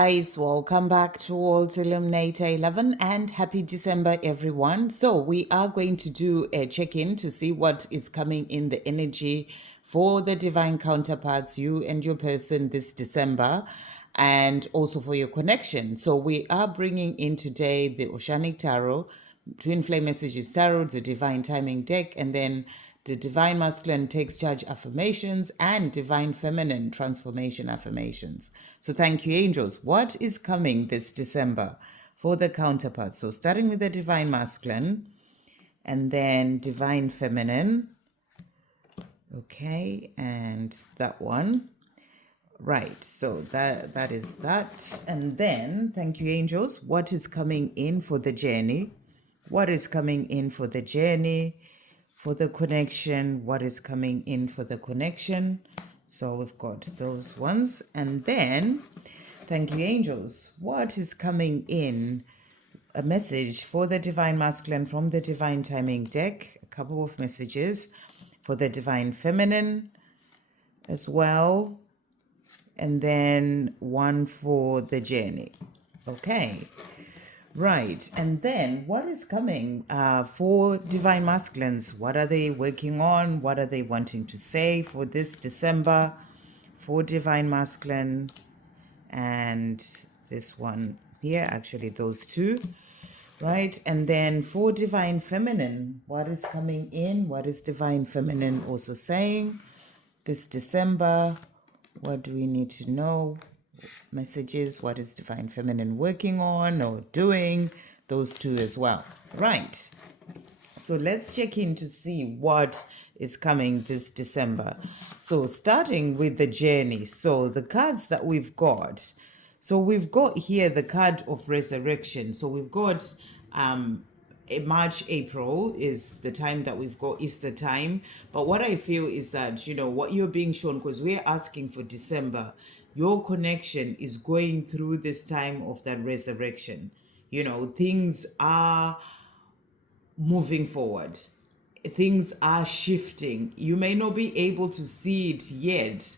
Guys, welcome back to Illuminator11 and happy December, everyone. So, we are going to do a check in to see what is coming in the energy for the divine counterparts, you and your person this December, and also for your connection. So, we are bringing in today the Oceanic Tarot, Twin Flame Messages Tarot, the Divine Timing deck, and then the Divine Masculine Takes Charge Affirmations and Divine Feminine Transformation Affirmations. So thank you, angels. What is coming this December for the counterparts? So starting with the Divine Masculine and then Divine Feminine. Okay, and that one. Right, so that is that. And then, thank you, angels. What is coming in for the journey? What is coming in for the journey? For the connection, what is coming in for the connection? So we've got those ones. And then, thank you, angels. What is coming in? A message for the Divine Masculine from the Divine Timing deck. A couple of messages for the Divine Feminine as well. And then one for the journey. Okay. Right. And then what is coming for Divine Masculines? What are they working on? What are they wanting to say for this December for Divine Masculine? And this one here, actually those two. Right. And then for Divine Feminine, what is coming in? What is Divine Feminine also saying this December? What do we need to know? Messages, what is Divine Feminine working on or doing? Those two as well. Right. So let's check in to see what is coming this December. So starting with the journey. So the cards that we've got. So we've got here the card of resurrection. So we've got March, April is the time that we've got Easter time. But what I feel is that, what you're being shown, because we're asking for December, your connection is going through this time of that resurrection. Things are moving forward. Things are shifting. You may not be able to see it yet,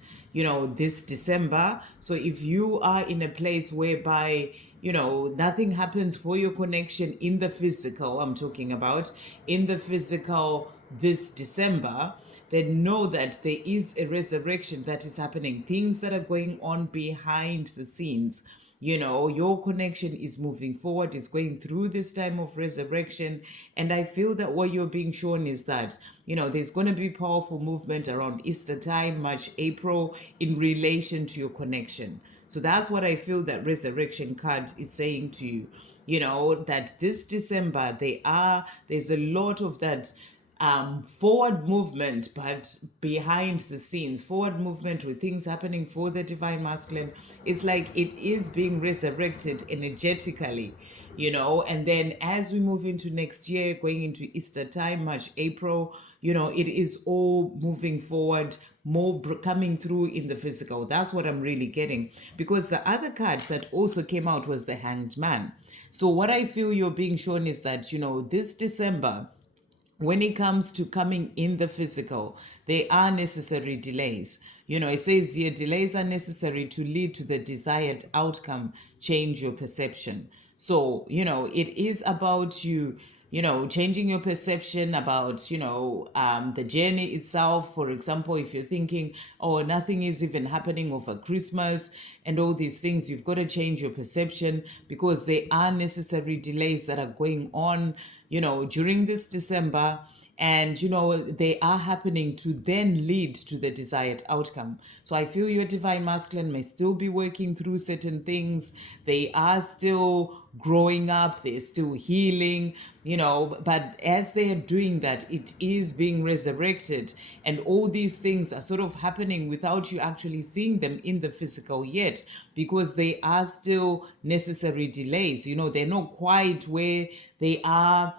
this December. So if you are in a place whereby nothing happens for your connection in the physical, I'm talking about in the physical this December, then know that there is a resurrection that is happening. Things that are going on behind the scenes. Your connection is moving forward, is going through this time of resurrection. And I feel that what you're being shown is that, there's going to be powerful movement around Easter time, March, April, in relation to your connection. So that's what I feel that resurrection card is saying to you, that this December, there's a lot of that forward movement, but behind the scenes, forward movement with things happening for the Divine Masculine. It's like it is being resurrected energetically, and then as we move into next year, going into Easter time, March, April, it is all moving forward, more coming through in the physical. That's what I'm really getting, because the other card that also came out was the Hanged Man. So what I feel you're being shown is that, this December, when it comes to coming in the physical, there are necessary delays. It says here, delays are necessary to lead to the desired outcome, change your perception. So, it is about you, changing your perception about, the journey itself. For example, if you're thinking, oh, nothing is even happening over Christmas and all these things, you've got to change your perception, because there are necessary delays that are going on, during this December. And, they are happening to then lead to the desired outcome. So I feel your Divine Masculine may still be working through certain things. They are still growing up. They're still healing, but as they are doing that, it is being resurrected. And all these things are sort of happening without you actually seeing them in the physical yet, because they are still necessary delays. They're not quite where they are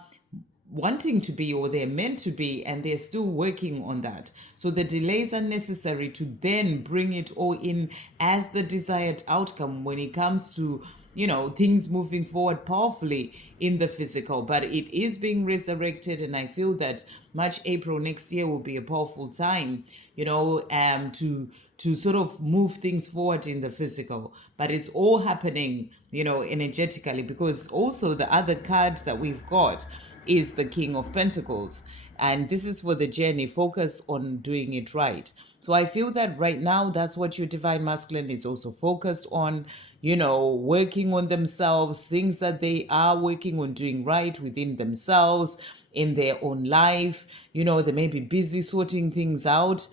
wanting to be or they're meant to be, and they're still working on that. So the delays are necessary to then bring it all in as the desired outcome when it comes to things moving forward powerfully in the physical, but it is being resurrected. And I feel that March, April next year will be a powerful time, to sort of move things forward in the physical. But it's all happening, energetically, because also the other card that we've got is the King of Pentacles. And this is for the journey, focus on doing it right. So I feel that right now, that's what your divine masculine is also focused on, working on themselves, things that they are working on doing right within themselves, in their own life. They may be busy sorting things out,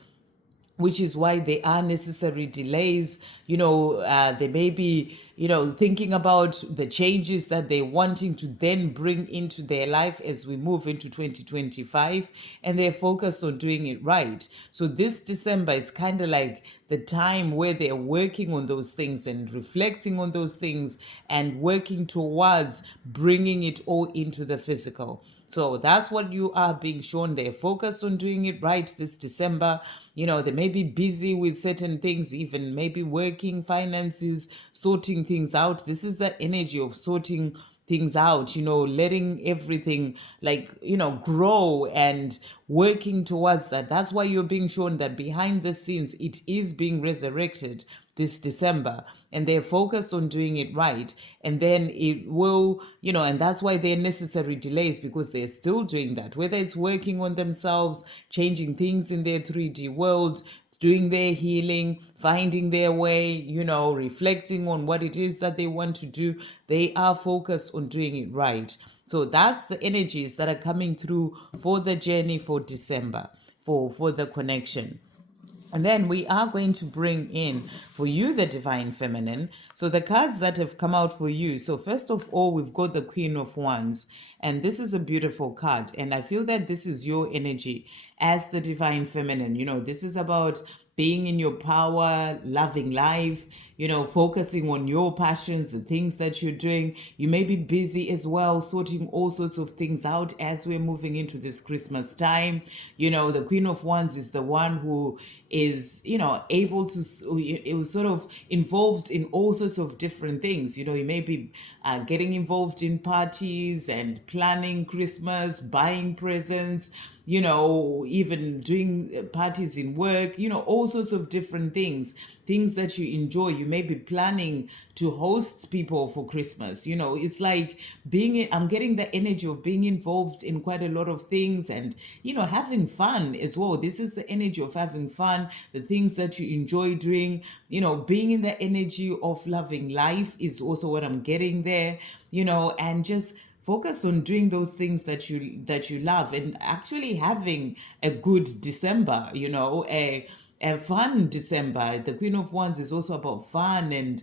which is why there are necessary delays. They may be, thinking about the changes that they're wanting to then bring into their life as we move into 2025, and they're focused on doing it right. So this December is kind of like the time where they're working on those things and reflecting on those things and working towards bringing it all into the physical. So that's what you are being shown. They're focused on doing it right this December. They may be busy with certain things, even maybe working, finances, sorting things out. This is the energy of sorting things out, letting everything grow and working towards that. That's why you're being shown that behind the scenes, it is being resurrected this December, and they're focused on doing it right. And then it will, and that's why there are necessary delays, because they're still doing that, whether it's working on themselves, changing things in their 3D world, doing their healing, finding their way, reflecting on what it is that they want to do. They are focused on doing it right. So that's the energies that are coming through for the journey for December, for the connection. And then we are going to bring in for you the Divine Feminine. So the cards that have come out for you. So first of all, we've got the Queen of Wands. And this is a beautiful card. And I feel that this is your energy as the Divine Feminine. This is about being in your power, loving life, focusing on your passions, the things that you're doing. You may be busy as well, sorting all sorts of things out as we're moving into this Christmas time. The Queen of Wands is the one who is, able to, it was sort of involved in all sorts of different things. You may be getting involved in parties and planning Christmas, buying presents, even doing parties in work, all sorts of different things that you enjoy. You may be planning to host people for Christmas. It's like I'm getting the energy of being involved in quite a lot of things and, having fun as well. This is the energy of having fun, the things that you enjoy doing, being in the energy of loving life is also what I'm getting there, and just focus on doing those things that you love, and actually having a good December, a fun December. The Queen of Wands is also about fun and,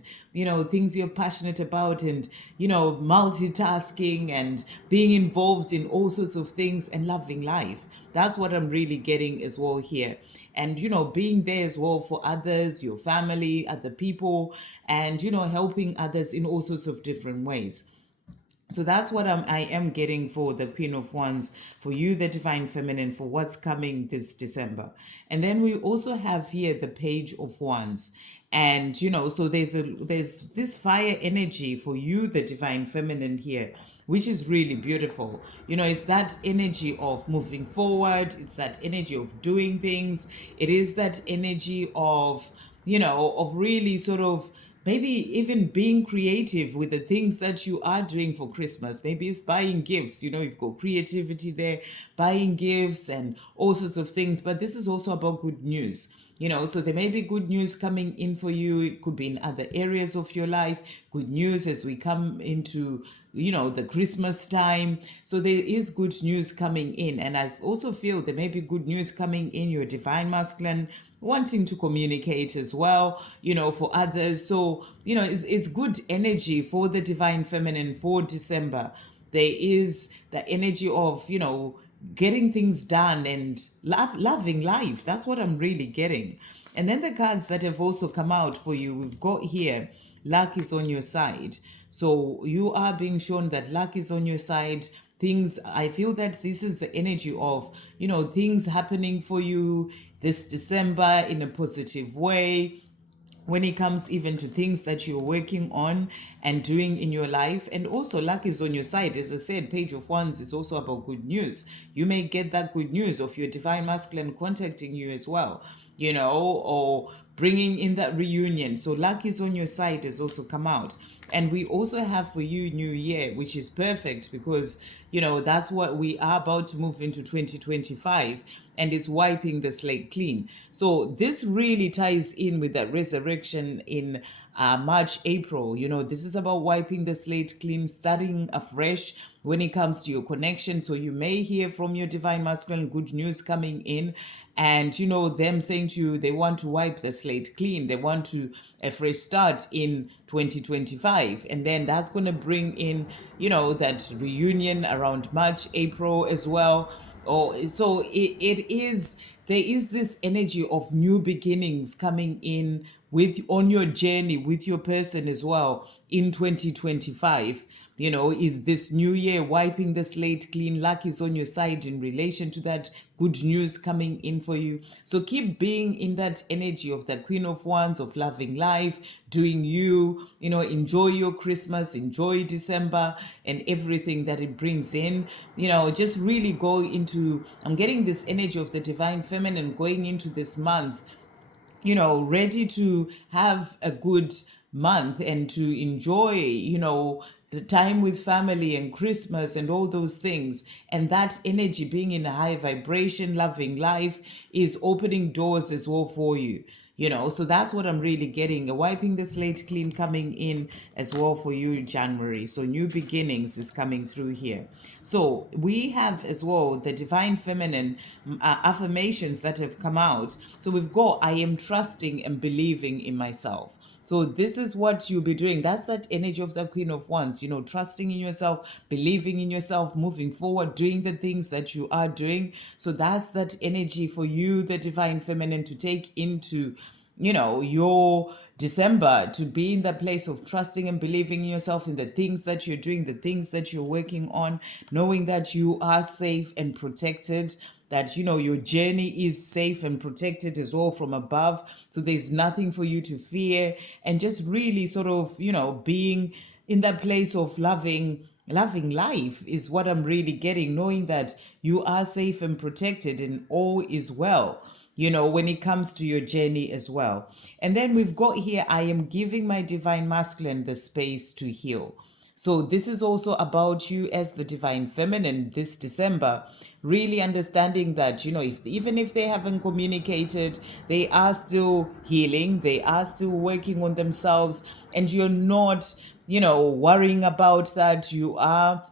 things you're passionate about, and, multitasking and being involved in all sorts of things and loving life. That's what I'm really getting as well here. And, being there as well for others, your family, other people, and, helping others in all sorts of different ways. So that's what I am getting for the Queen of Wands, for you, the Divine Feminine, for what's coming this December. And then we also have here the Page of Wands. And, so there's this fire energy for you, the Divine Feminine here, which is really beautiful. It's that energy of moving forward. It's that energy of doing things. It is that energy of, of really sort of maybe even being creative with the things that you are doing for Christmas. Maybe it's buying gifts, you've got creativity there, buying gifts and all sorts of things. But this is also about good news. So there may be good news coming in for you. It could be in other areas of your life. Good news as we come into, the Christmas time. So there is good news coming in. And I also feel there may be good news coming in your Divine Masculine, wanting to communicate as well, for others. So, it's good energy for the Divine Feminine for December. There is the energy of, getting things done and loving life. That's what I'm really getting. And then the cards that have also come out for you, we've got here, luck is on your side. So you are being shown that luck is on your side. I feel that this is the energy of, things happening for you this December in a positive way. when it comes even to things that you're working on and doing in your life. And also, luck is on your side. As I said, Page of Wands is also about good news. You may get that good news of your divine masculine contacting you as well, or bringing in that reunion. So luck is on your side has also come out. And we also have for you New Year, which is perfect because, that's what we are about to move into 2025, and it's wiping the slate clean. So this really ties in with that resurrection in March, April. This is about wiping the slate clean, starting afresh when it comes to your connection. So you may hear from your divine masculine good news coming in, and them saying to you they want to wipe the slate clean, they want to a fresh start in 2025, and then that's going to bring in that reunion around March, April as well. So it is, there is this energy of new beginnings coming in with on your journey with your person as well in 2025. Is this new year wiping the slate clean. Luck is on your side in relation to that good news coming in for you. So keep being in that energy of the Queen of Wands, of loving life, doing you, enjoy your Christmas, enjoy December and everything that it brings in. Just really go into, I'm getting this energy of the divine feminine going into this month, ready to have a good month and to enjoy, the time with family and Christmas and all those things. And that energy being in a high vibration, loving life, is opening doors as well for you. So that's what I'm really getting. Wiping the slate clean coming in as well for you in January. So new beginnings is coming through here. So we have as well the divine feminine affirmations that have come out. So we've got, I am trusting and believing in myself. So this is what you'll be doing. That's that energy of the Queen of Wands, trusting in yourself, believing in yourself, moving forward, doing the things that you are doing. So that's that energy for you, the divine feminine, to take into, your December, to be in the place of trusting and believing in yourself, in the things that you're doing, the things that you're working on, knowing that you are safe and protected, that your journey is safe and protected as well from above. So there's nothing for you to fear, and just really sort of being in that place of loving life is what I'm really getting, knowing that you are safe and protected and all is well, when it comes to your journey as well. And then we've got here, I am giving my divine masculine the space to heal. So this is also about you as the divine feminine this December, really understanding that, even if they haven't communicated, they are still healing, they are still working on themselves, and you're not, worrying about that. You are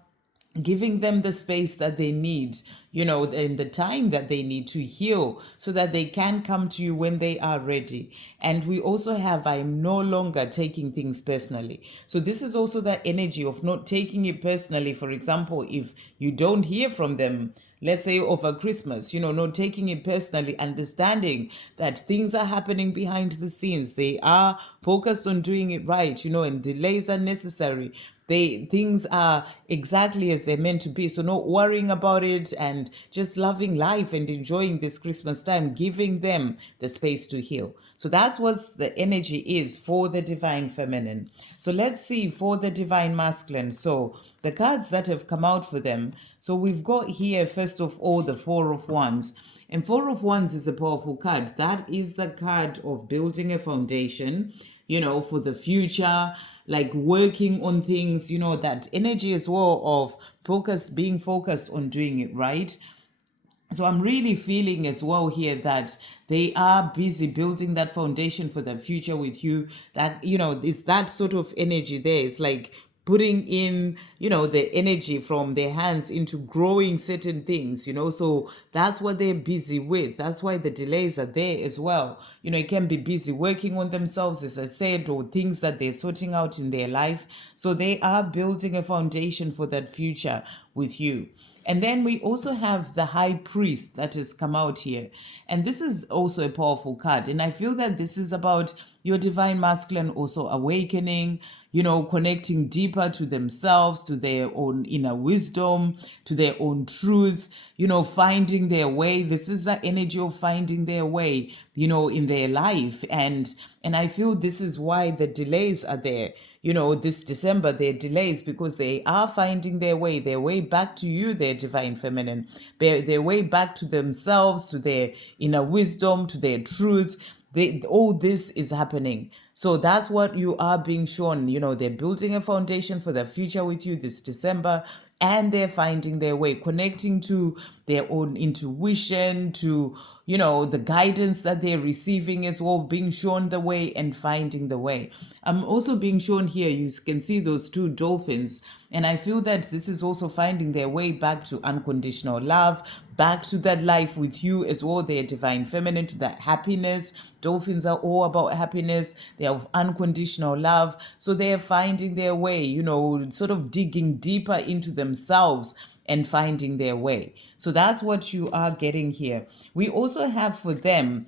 giving them the space that they need, and the time that they need to heal, so that they can come to you when they are ready. And we also have, I'm no longer taking things personally. So this is also that energy of not taking it personally. For example, if you don't hear from them, let's say over Christmas, not taking it personally, understanding that things are happening behind the scenes. They are focused on doing it right, and delays are necessary. Things are exactly as they're meant to be. So not worrying about it, and just loving life and enjoying this Christmas time, giving them the space to heal. So that's what the energy is for the divine feminine. So let's see for the divine masculine. So the cards that have come out for them. So we've got here, first of all, the Four of Wands. And Four of Wands is a powerful card. That is the card of building a foundation, for the future, like working on things, that energy as well of being focused on doing it right. So I'm really feeling as well here that they are busy building that foundation for the future with you. That, it's that sort of energy there. It's like putting in, the energy from their hands into growing certain things, so that's what they're busy with. That's why the delays are there as well. It can be busy working on themselves, as I said, or things that they're sorting out in their life. So they are building a foundation for that future with you. And then we also have the High Priest that has come out here. And this is also a powerful card. And I feel that this is about your divine masculine also awakening, connecting deeper to themselves, to their own inner wisdom, to their own truth, finding their way. This is the energy of finding their way, in their life. And I feel this is why the delays are there. This December, there are delays because they are finding their way back to you, their divine feminine, their way back to themselves, to their inner wisdom, to their truth. All this is happening. So that's what you are being shown. They're building a foundation for the future with you this December, and they're finding their way, connecting to their own intuition, to, the guidance that they're receiving as well, being shown the way and finding the way. I'm also being shown here, you can see those two dolphins. And I feel that this is also finding their way back to unconditional love, back to that life with you as well, their divine feminine, to that happiness. Dolphins are all about happiness. They have unconditional love. So they're finding their way, sort of digging deeper into themselves and finding their way. So that's what you are getting here. We also have for them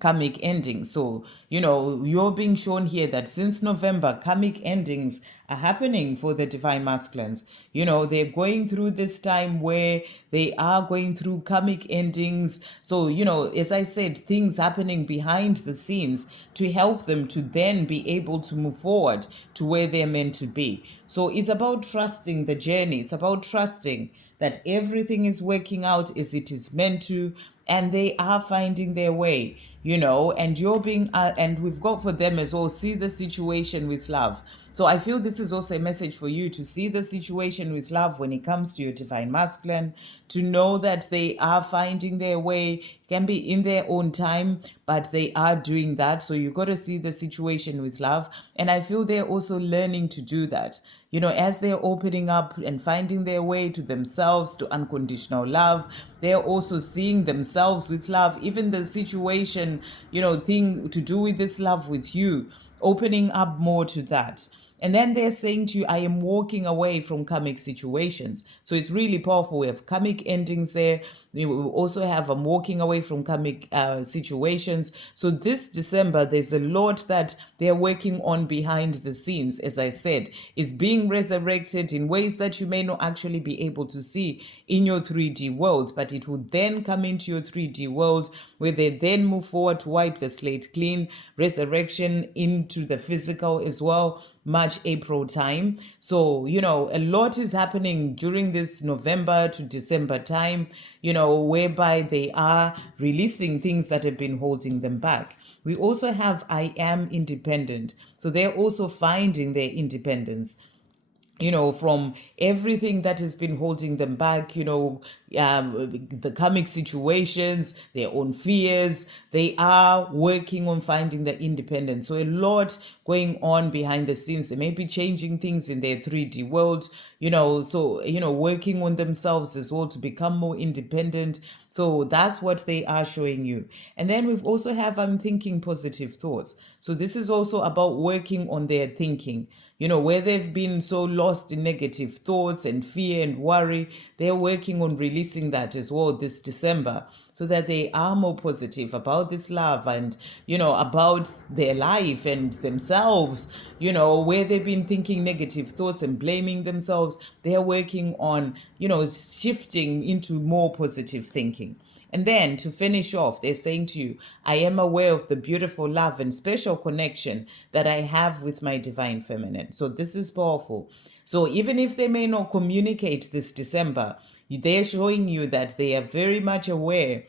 karmic endings. So, you're being shown here that since November, karmic endings are happening for the divine masculines. They're going through this time where they are going through karmic endings. So, as I said, things happening behind the scenes to help them to then be able to move forward to where they're meant to be. So it's about trusting the journey. It's about trusting that everything is working out as it is meant to, and they are finding their way, and you're being, and we've got for them as well, see the situation with love. So I feel this is also a message for you to see the situation with love when it comes to your divine masculine, to know that they are finding their way. It can be in their own time, but they are doing that. So you got to see the situation with love. And I feel they're also learning to do that. As they're opening up and finding their way to themselves, to unconditional love, they're also seeing themselves with love. Even the situation, thing to do with this love with you, opening up more to that. And then they're saying to you, I am walking away from karmic situations. So it's really powerful. We have karmic endings there. We will also have I'm walking away from karmic situations. So this December, there's a lot that they're working on behind the scenes, as I said, is being resurrected in ways that you may not actually be able to see in your 3D world, but it will then come into your 3D world where they then move forward to wipe the slate clean, resurrection into the physical as well. March, April time. So, a lot is happening during this November to December time, whereby they are releasing things that have been holding them back. We also have I am independent. So they're also finding their independence, from everything that has been holding them back, the karmic situations, their own fears. They are working on finding the independence. So a lot going on behind the scenes. They may be changing things in their 3D world, working on themselves as well to become more independent. So that's what they are showing you. And then we've also have I'm thinking positive thoughts. So this is also about working on their thinking. Where they've been so lost in negative thoughts and fear and worry, they're working on releasing that as well this December so that they are more positive about this love and, about their life and themselves, where they've been thinking negative thoughts and blaming themselves. They're working on, shifting into more positive thinking. And then to finish off, they're saying to you, I am aware of the beautiful love and special connection that I have with my divine feminine. So this is powerful. So even if they may not communicate this December, they're showing you that they are very much aware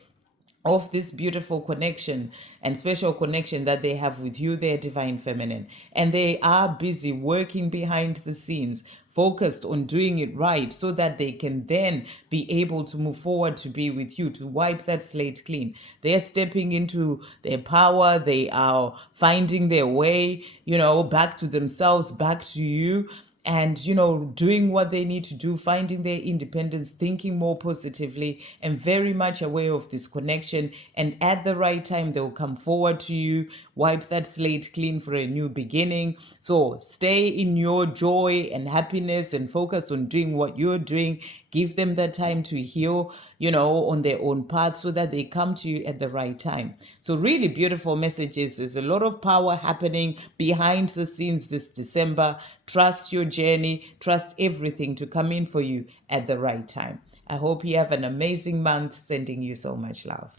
of this beautiful connection and special connection that they have with you, their divine feminine. And they are busy working behind the scenes, focused on doing it right so that they can then be able to move forward to be with you, to wipe that slate clean. They're stepping into their power. They are finding their way, back to themselves, back to you. And, doing what they need to do, finding their independence, thinking more positively, and very much aware of this connection. And at the right time, they'll come forward to you, wipe that slate clean for a new beginning. So stay in your joy and happiness and focus on doing what you're doing. Give them the time to heal, on their own path so that they come to you at the right time. So really beautiful messages. There's a lot of power happening behind the scenes this December. Trust your journey. Trust everything to come in for you at the right time. I hope you have an amazing month. Sending you so much love.